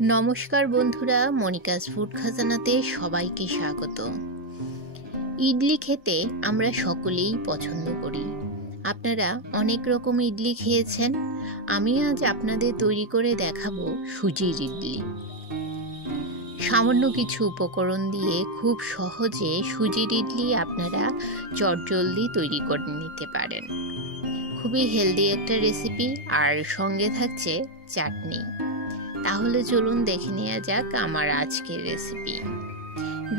নমস্কার বন্ধুরা, Monica's food খাজানাতে সবাইকে স্বাগত। ইডলি খেতে আমরা সকলেই পছন্দ করি। আপনারা অনেক রকম ইডলি খেয়েছেন। আমি আজ আপনাদের তৈরি করে দেখাবো সুজির ইডলি। সামান্য কিছু উপকরণ দিয়ে খুব সহজে সুজির ইডলি আপনারা চটজলদি তৈরি করে নিতে পারেন। খুবই হেলদি একটা রেসিপি, আর সঙ্গে থাকছে চাটনি। তাহলে চলুন দেখে নেওয়া যাক আমার আজকের রেসিপি।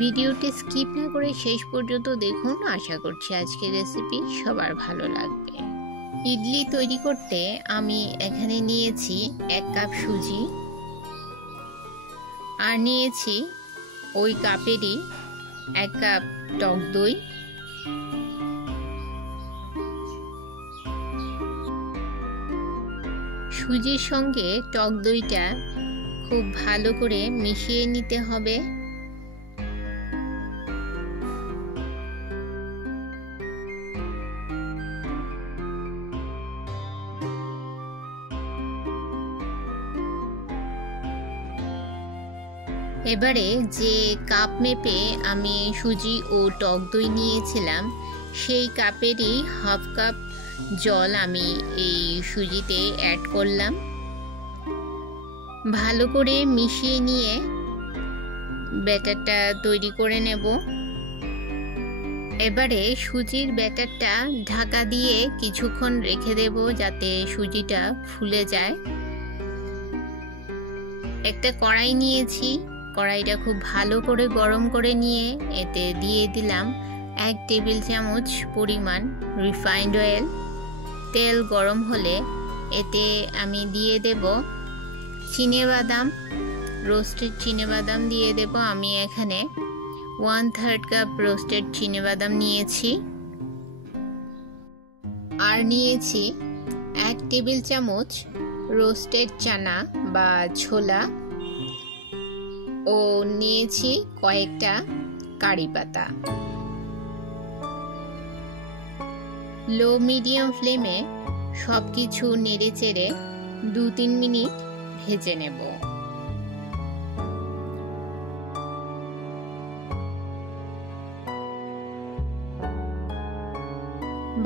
ভিডিওটি স্কিপ না করে শেষ পর্যন্ত দেখুন। আশা করছি আজকের রেসিপি সবার ভালো লাগবে। ইডলি তৈরি করতে আমি এখানে নিয়েছি 1 কাপ সুজি, আর নিয়েছি ওই কাপেরই 1 কাপ টক দই, সুজির সঙ্গে টক দইটা খুব ভালো করে মিশিয়ে নিতে হবে। এবারে যে কাপ মেপে আমি সুজি ও টক দই নিয়েছিলাম, সেই কাপেরই হাফ কাপ জল আমি এই সুজিতে অ্যাড করলাম। ভালো করে মিশিয়ে নিয়ে ব্যাটারটা তৈরি করে নেব। এবারে সুজির ব্যাটারটা ঢাকা দিয়ে কিছুক্ষণ রেখে দেব যাতে সুজিটা ফুলে যায়। একটা কড়াই নিয়েছি, কড়াইটা খুব ভালো করে গরম করে নিয়ে এতে দিয়ে দিলাম 1 টেবিল চামচ পরিমাণ রিফাইন্ড অয়েল। তেল গরম হলে এতে আমি দিয়ে দেব চিনেবাদাম, রোস্টেড চিনেবাদাম দিয়ে দেব। আমি এখানে 1/3 কাপ রোস্টেড চিনেবাদাম নিয়েছি, আর নিয়েছি 1 টেবিল চামচ রোস্টেড চানা বা ছোলা, ও নিয়েছি কয়েকটা কারি পাতা। লো মিডিয়াম ফ্লেমে সব কিছু নেড়ে চেড়ে 2-3 মিনিট ভেজে নেব।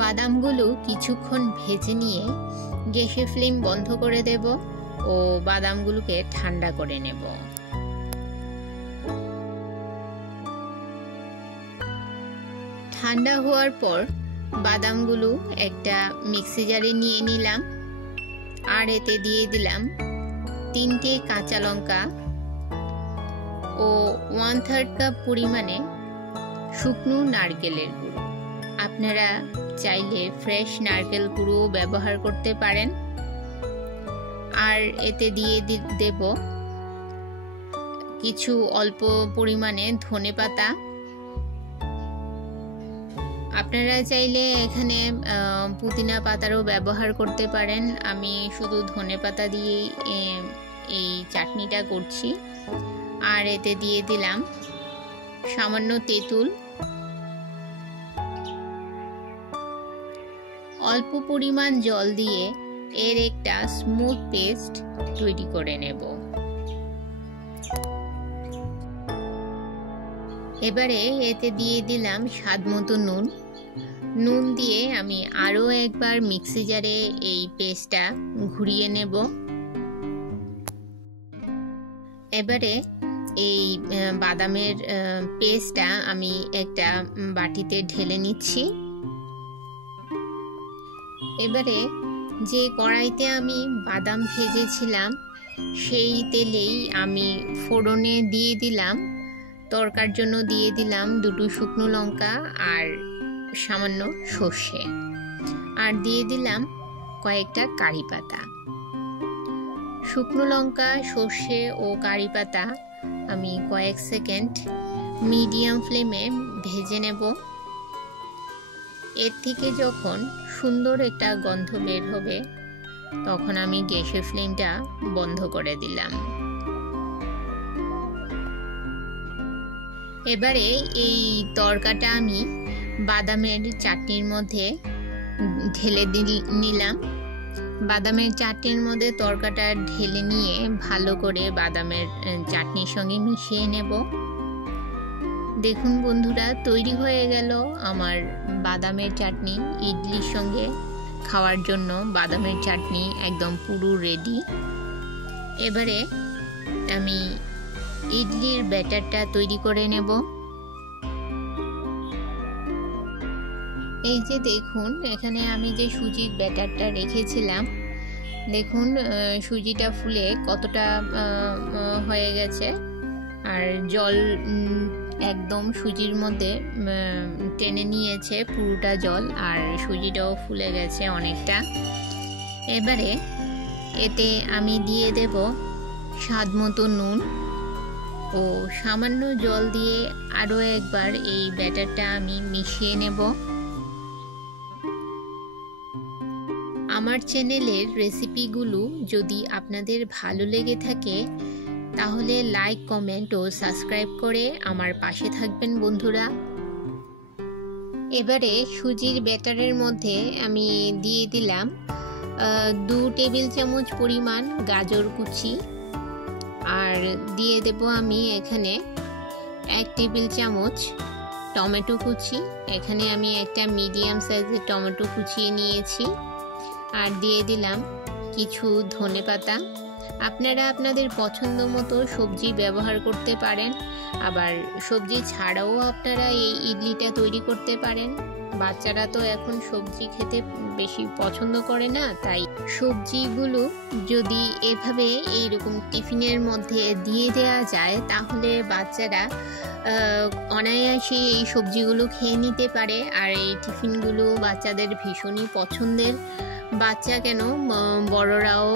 বাদামগুলো কিছুক্ষণ ভেজে নিয়ে গ্যাসের ফ্লেম বন্ধ করে দেব ও বাদামগুলোকে ঠান্ডা করে নেব। ঠান্ডা হওয়ার পর বাদামগুলো একটা মিক্সি জারে নিয়ে নিলাম, আর এতে দিয়ে দিলাম 3টে কাঁচা লঙ্কা ও 1/3 কাপ পরিমাণে শুকনো নারকেলের গুঁড়ো। আপনারা চাইলে ফ্রেশ নারকেল গুঁড়ো ব্যবহার করতে পারেন। আর এতে দিয়ে দেব কিছু অল্প পরিমাণে ধনেপাতা। আপনারা চাইলে এখানে পুদিনা পাতারও ব্যবহার করতে পারেন। আমি শুধু ধনেপাতা দিয়ে এই চাটনিটা করছি। আর এতে দিয়ে দিলাম সামান্য তেঁতুল। অল্প পরিমাণ জল দিয়ে এর একটা স্মুথ পেস্ট তৈরি করে নেব। এবারে এতে দিয়ে দিলাম স্বাদমতো নুন দিয়ে আমি আরও একবার মিক্সি জারে এই পেস্টটা ঘুরিয়ে নেব। এবারে এই বাদামের পেস্টটা আমি একটা বাটিতে ঢেলে নিচ্ছি। এবারে যে কড়াইতে আমি বাদাম ভেজেছিলাম, সেই তেলেই আমি ফোড়নে দিয়ে দিলাম, তরকার জন্য দিয়ে দিলাম 2টো শুকনো লঙ্কা আর সামান্য সর্ষে, আর দিয়ে দিলাম কয়েকটা কারি পাতা। শুকনো লঙ্কা, সর্ষে ও কারি পাতা আমি কয়েক সেকেন্ড মিডিয়াম ফ্লেমে ভেজে নেব। এর থেকে যখন সুন্দর একটা গন্ধ বের হবে, তখন আমি গ্যাসের ফ্লেমটা বন্ধ করে দিলাম। এবারে এই তরকাটা আমি বাদামের চাটনির মধ্যে ঢেলে নিলাম। বাদামের চাটনির মধ্যে তরকাটা ঢেলে নিয়ে ভালো করে বাদামের চাটনির সঙ্গে মিশিয়ে নেব। দেখুন বন্ধুরা, তৈরি হয়ে গেল আমার বাদামের চাটনি। ইডলির সঙ্গে খাওয়ার জন্য বাদামের চাটনি একদম পুরো রেডি। এবারে আমি ইডলির ব্যাটারটা তৈরি করে নেব। এই যে দেখুন, এখানে আমি যে সুজির ব্যাটারটা রেখেছিলাম, দেখুন সুজিটা ফুলে কতটা হয়ে গেছে, আর জল একদম সুজির মধ্যে টেনে নিয়েছে পুরোটা জল, আর সুজিটাও ফুলে গেছে অনেকটা। এবারে এতে আমি দিয়ে দেব স্বাদ মতো নুন ও সামান্য জল দিয়ে আরও একবার এই ব্যাটারটা আমি মিশিয়ে নেব। আমার চ্যানেলের রেসিপিগুলো যদি আপনাদের ভালো লেগে থাকে তাহলে লাইক, কমেন্ট ও সাবস্ক্রাইব করে আমার পাশে থাকবেন বন্ধুরা। এবারে সুজির ব্যাটারের মধ্যে আমি দিয়ে দিলাম 2 টেবিল চামচ পরিমাণ গাজর কুচি, আর দিয়ে দেব আমি এখানে 1 টেবিল চামচ টমেটো কুচি। এখানে আমি একটা মিডিয়াম সাইজের টমেটো কুচিয়ে নিয়েছি, আর দিয়ে দিলাম কিছু ধনেপাতা। আপনারা আপনাদের পছন্দ মতো সবজি ব্যবহার করতে পারেন, আবার সবজি ছাড়াও আপনারা এই ইডলিটা তৈরি করতে পারেন। বাচ্চারা তো এখন সবজি খেতে বেশি পছন্দ করে না, তাই সবজিগুলো যদি এভাবে এইরকম টিফিনের মধ্যে দিয়ে দেওয়া যায় তাহলে বাচ্চারা অনায়াসে এই সবজিগুলো খেয়ে নিতে পারে। আর এই টিফিনগুলো বাচ্চাদের ভীষণই পছন্দের। বাচ্চা কেন, বড়রাও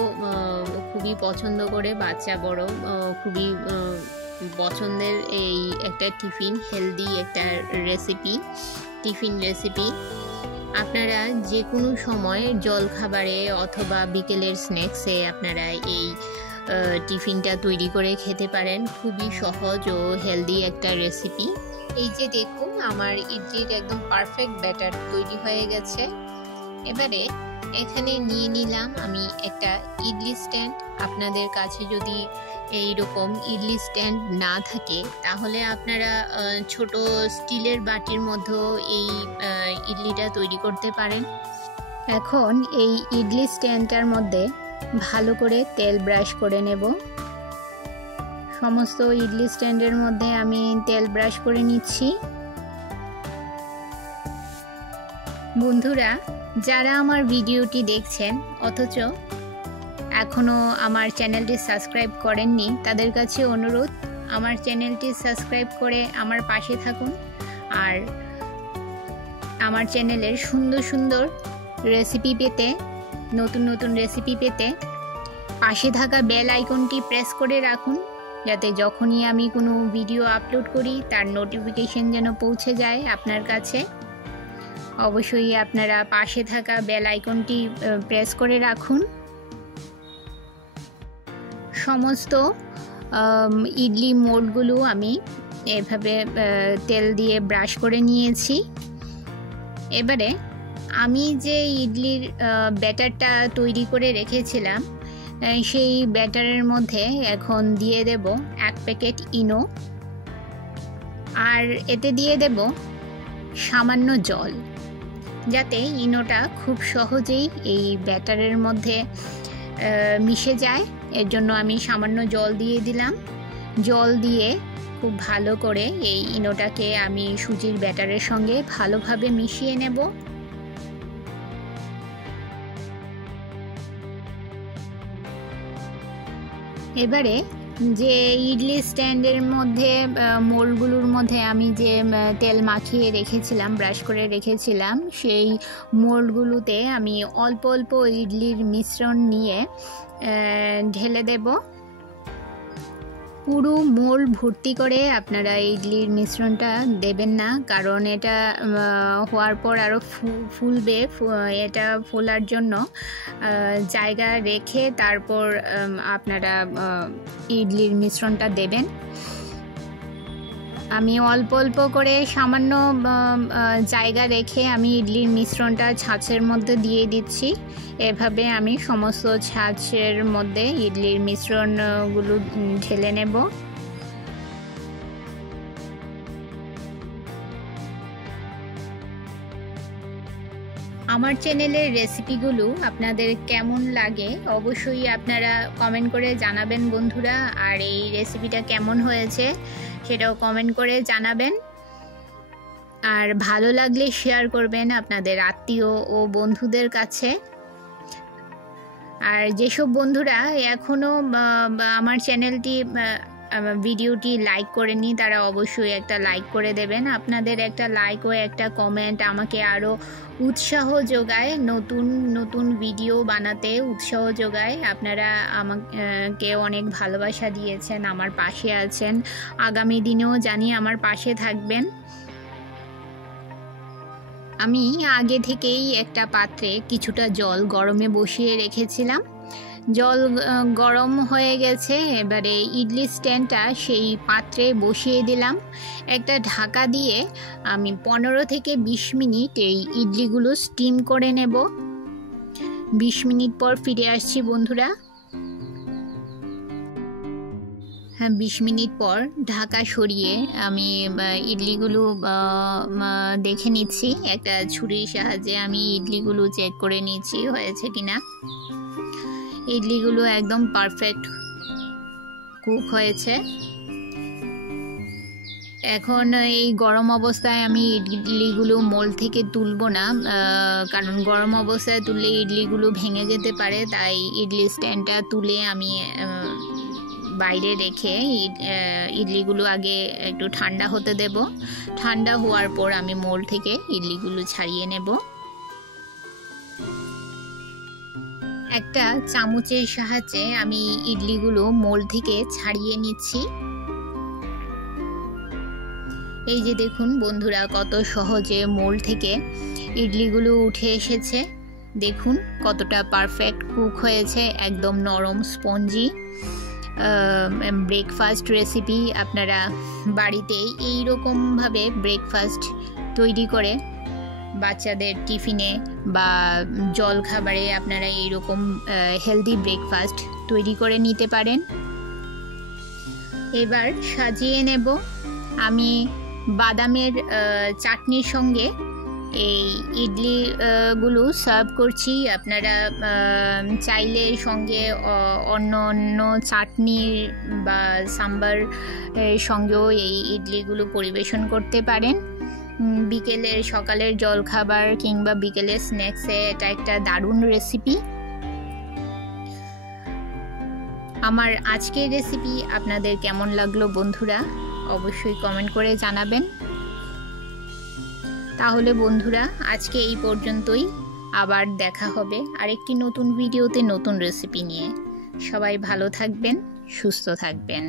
খুবই পছন্দ করে। বাচ্চা বড় খুবই পছন্দের এই একটা টিফিন, হেলদি একটা রেসিপি, টিফিন রেসিপি। আপনারা যে কোনো সময় জলখাবারে অথবা বিকেলের স্ন্যাক্সে আপনারা এই টিফিনটা তৈরি করে খেতে পারেন। খুবই সহজ ও হেলদি একটা রেসিপি। এই যে দেখুন, আমার ইডলির একদম পারফেক্ট ব্যাটার তৈরি হয়ে গেছে। এবারে এখানে নিয়ে নিলাম আমি একটা ইডলি স্ট্যান্ড। আপনাদের কাছে যদি এই রকম ইডলি স্ট্যান্ড না থাকে তাহলে আপনারা ছোট স্টিলের বাটির মধ্যেও এই ইডলিটা তৈরি করতে পারেন। এখন এই ইডলি স্ট্যান্ডটার মধ্যে ভালো করে তেল ব্রাশ করে নেব। সমস্ত ইডলি স্ট্যান্ডের মধ্যে আমি তেল ব্রাশ করে নিচ্ছি। বন্ধুরা, যারা আমার ভিডিওটি দেখছেন অথচ এখনও আমার চ্যানেলটি সাবস্ক্রাইব করেননি, তাদের কাছে অনুরোধ, আমার চ্যানেলটি সাবস্ক্রাইব করে আমার পাশে থাকুন। আর আমার চ্যানেলের সুন্দর সুন্দর রেসিপি পেতে, নতুন নতুন রেসিপি পেতে পাশে থাকা বেল আইকনটি প্রেস করে রাখুন, যাতে যখনই আমি কোনো ভিডিও আপলোড করি তার নোটিফিকেশন যেন পৌঁছে যায় আপনার কাছে। অবশ্যই আপনারা পাশে থাকা বেল আইকনটি প্রেস করে রাখুন। সমস্ত ইডলি মোল্ডগুলো আমি এভাবে তেল দিয়ে ব্রাশ করে নিয়েছি। এবারে আমি যে ইডলির ব্যাটারটা তৈরি করে রেখেছিলাম সেই ব্যাটারের মধ্যে এখন দিয়ে দেব 1 প্যাকেট ইনো, আর এতে দিয়ে দেব সামান্য জল, যাতে ইনোটা খুব সহজেই এই ব্যাটারের মধ্যে মিশে যায়। এর জন্য আমি সামান্য জল দিয়ে দিলাম। জল দিয়ে খুব ভালো করে এই ইনোটাকে আমি সুজির ব্যাটারের সঙ্গে ভালোভাবে মিশিয়ে নেব। এবারে যে ইডলি স্ট্যান্ডের মধ্যে মোল্ডগুলোর মধ্যে আমি যে তেল মাখিয়ে রেখেছিলাম, ব্রাশ করে রেখেছিলাম, সেই মোল্ডগুলোতে আমি অল্প অল্প ইডলির মিশ্রণ নিয়ে ঢেলে দেব। পুরো মোল্ড ভর্তি করে আপনারা ইডলির মিশ্রণটা দেবেন না, কারণ এটা হওয়ার পর আরও ফুলবে। এটা ফোলার জন্য জায়গা রেখে তারপর আপনারা ইডলির মিশ্রণটা দেবেন। আমি অল্প অল্প করে সামান্য জায়গা রেখে আমি ইডলির মিশ্রণটা ছাঁচের মধ্যে দিয়ে দিচ্ছি। এভাবে আমি সমস্ত ছাঁচের মধ্যে ইডলির মিশ্রণগুলো ঢেলে নেব। আমার চ্যানেলের রেসিপিগুলো আপনাদের কেমন লাগে অবশ্যই আপনারা কমেন্ট করে জানাবেন বন্ধুরা। আর এই রেসিপিটা কেমন হয়েছে সেটাও কমেন্ট করে জানাবেন। আর ভালো লাগলে শেয়ার করবেন আপনাদের আত্মীয় ও বন্ধুদের কাছে। আর যেসব বন্ধুরা এখনও আমার চ্যানেলটি ভিডিওটি লাইক করেনি তারা অবশ্যই একটা লাইক করে দেবেন। আপনাদের একটা লাইক ও একটা কমেন্ট আমাকে আরও উৎসাহ যোগায়, নতুন নতুন ভিডিও বানাতে উৎসাহ যোগায়। আপনারা আমাকে অনেক ভালোবাসা দিয়েছেন, আমার পাশে আছেন, আগামী দিনেও জানি আমার পাশে থাকবেন। আমি আগে থেকেই একটা পাত্রে কিছুটা জল গরমে বসিয়ে রেখেছিলাম। জল গরম হয়ে গেছে, এবারে ইডলি স্ট্যান্ডটা সেই পাত্রে বসিয়ে দিলাম। একটা ঢাকা দিয়ে আমি 15 থেকে 20 মিনিট এই ইডলিগুলো স্টিম করে নেব। 20 মিনিট পর ফিরে আসছি বন্ধুরা। হ্যাঁ, 20 মিনিট পর ঢাকা সরিয়ে আমি ইডলিগুলো দেখে নিচ্ছি। একটা ছুরির সাহায্যে আমি ইডলিগুলো চেক করে নিচ্ছি হয়েছে কিনা। ইডলিগুলো একদম পারফেক্ট কুক হয়েছে। এখন এই গরম অবস্থায় আমি ইডলিগুলো মোল্ড থেকে তুলবো না, কারণ গরম অবস্থায় তুললে ইডলিগুলো ভেঙে যেতে পারে। তাই ইডলি স্ট্যান্ডটা তুলে আমি বাইরে রেখে ইডলিগুলো আগে একটু ঠান্ডা হতে দেব। ঠান্ডা হওয়ার পর আমি মোল্ড থেকে ইডলিগুলো ছাড়িয়ে নেব। একটা চামচের সাহায্যে আমি ইডলিগুলো মোল্ড থেকে ছাড়িয়ে নিচ্ছি। এই যে দেখুন বন্ধুরা, কত সহজে মোল্ড থেকে ইডলিগুলো উঠে এসেছে। দেখুন কতটা পারফেক্ট কুক হয়েছে, একদম নরম স্পঞ্জি। ব্রেকফাস্ট রেসিপি আপনারা বাড়িতে এই রকমভাবে ব্রেকফাস্ট তৈরি করে বাচ্চাদের টিফিনে বা জল খাবারে আপনারা এইরকম হেলদি ব্রেকফাস্ট তৈরি করে নিতে পারেন। এবার সাজিয়ে নেব। আমি বাদামের চাটনির সঙ্গে এই ইডলিগুলো সার্ভ করছি। আপনারা চাইলে সঙ্গে অন্য অন্য চাটনি বা সাম্বার সঙ্গেও এই ইডলিগুলো পরিবেশন করতে পারেন। বিকেলের সকালের জলখাবার কিংবা বিকেলের স্ন্যাক্সে এটা একটা দারুণ রেসিপি। আমার আজকের রেসিপি আপনাদের কেমন লাগলো বন্ধুরা অবশ্যই কমেন্ট করে জানাবেন। তাহলে বন্ধুরা আজকে এই পর্যন্তই, আবার দেখা হবে আরেকটি নতুন ভিডিওতে নতুন রেসিপি নিয়ে। সবাই ভালো থাকবেন, সুস্থ থাকবেন।